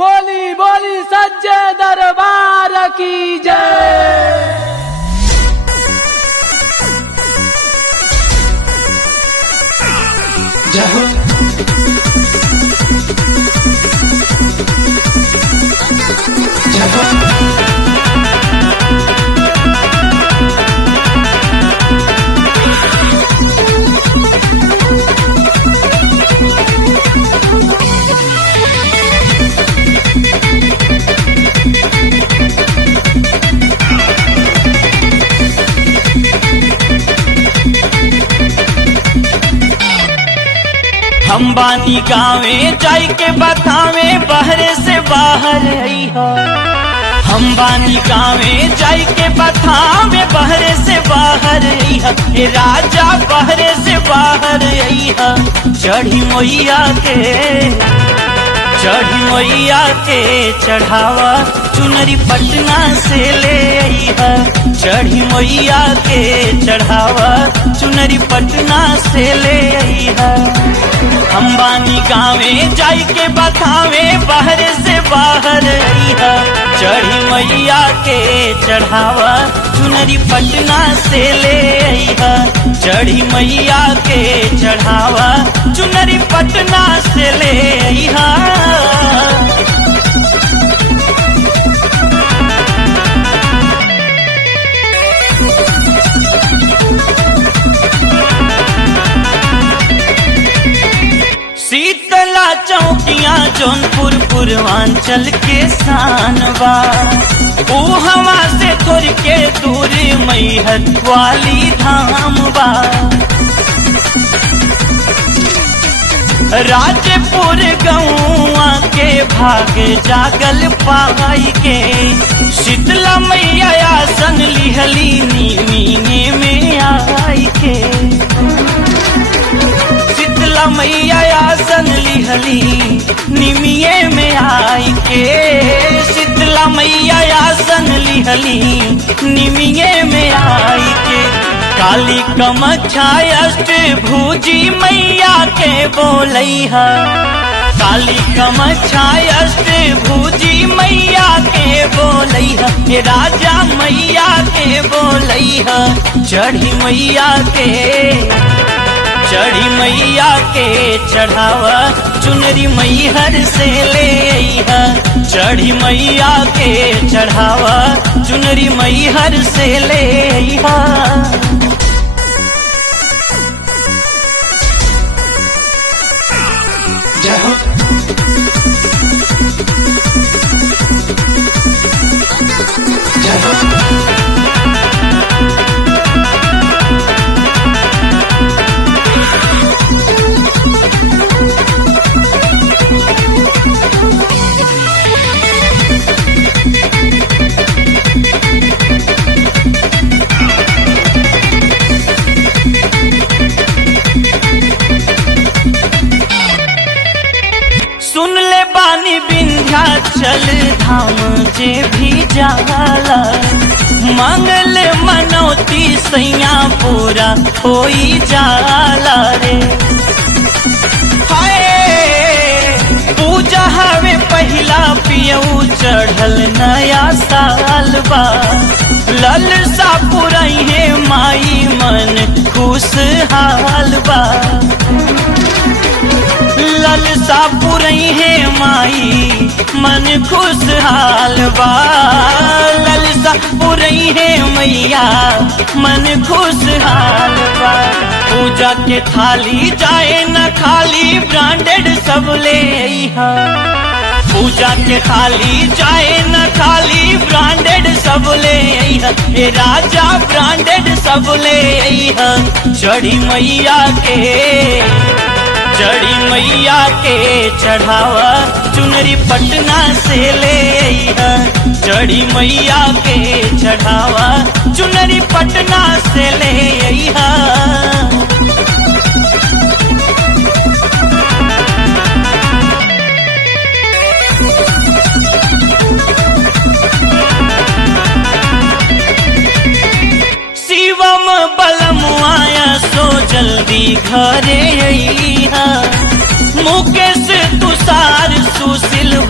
बोली बोली सच्चे दरबार की जय। जय हो जय हो हम बानी गावे जाई के बतावे बहरे से बाहर अइहा। हम बानी गावे जाई के बतावे बहरे से बाहर अइहा। ए राजा बहरे से बाहर अइहा। चढ़ी मैया के चढ़ावा चुनरी पटना से ले अइहा। चढ़ी मैया के चढ़ावा चुनरी पटना से ले अइहा। हम बानी गावे जाई के बतावे बहरे से बाहर अइहा। चढ़ी मैया के चढ़ावा चुनरी पटना से ले अइहा। चढ़ी मैया के चढ़ावा चुनरी पटना से ले अइहा। शीतला चौकिया जौनपुर पूर्वांचल के शानवा। ओ हवा से तुर के दूर मैहर वाली धाम बा। राजपुर गौआ के भाग जागल पाई के। शीतला मैया आसन लिहली नीमीने में आई के। शीतला मैया आसन लिहली निमिये में आई के। शीतला मैया आसन लिहली निमिये में आई के। काली कमच्छा अष्टभुजी मैया के बोलैहा। काली कमच्छा अष्टभुजी मैया के बोलैहा। हे राजा मैया के बोलैहा। चढ़ी मैया के चढ़ावा चुनरी मैहर से ले अइहा। चढ़ी मैया के चढ़ावा चुनरी मैहर से ले अइहा। जय हो जय हो सुन ले बानी विंध्याचल धाम जे भी जाला। मंगल मनौती सैया पूरा होई जाला रे। हाय पूजा हवे पहिला पियऊ चढ़ल नया साल बा। ललसा पुरई है माई मन खुशहाल बा। ललसा पुरई है माई मन खुशहाल बा। ललसा पुरई है मैया मन खुशहाल बा। पूजा के थाली जाए न खाली ब्रांडेड सब ले अइहा। पूजा के थाली जाए न खाली ब्रांडेड सब ले अइहा। ए राजा ब्रांडेड सब ले अइहा। चढ़ी मैया के चढ़ावा चुनरी पटना से ले अइहा। चढ़ी मैया के चढ़ावा चुनरी पटना से ले अइहा। शिवम बलमुआया सो जल्दी घरे अइहा। मुकेश तुषार सुस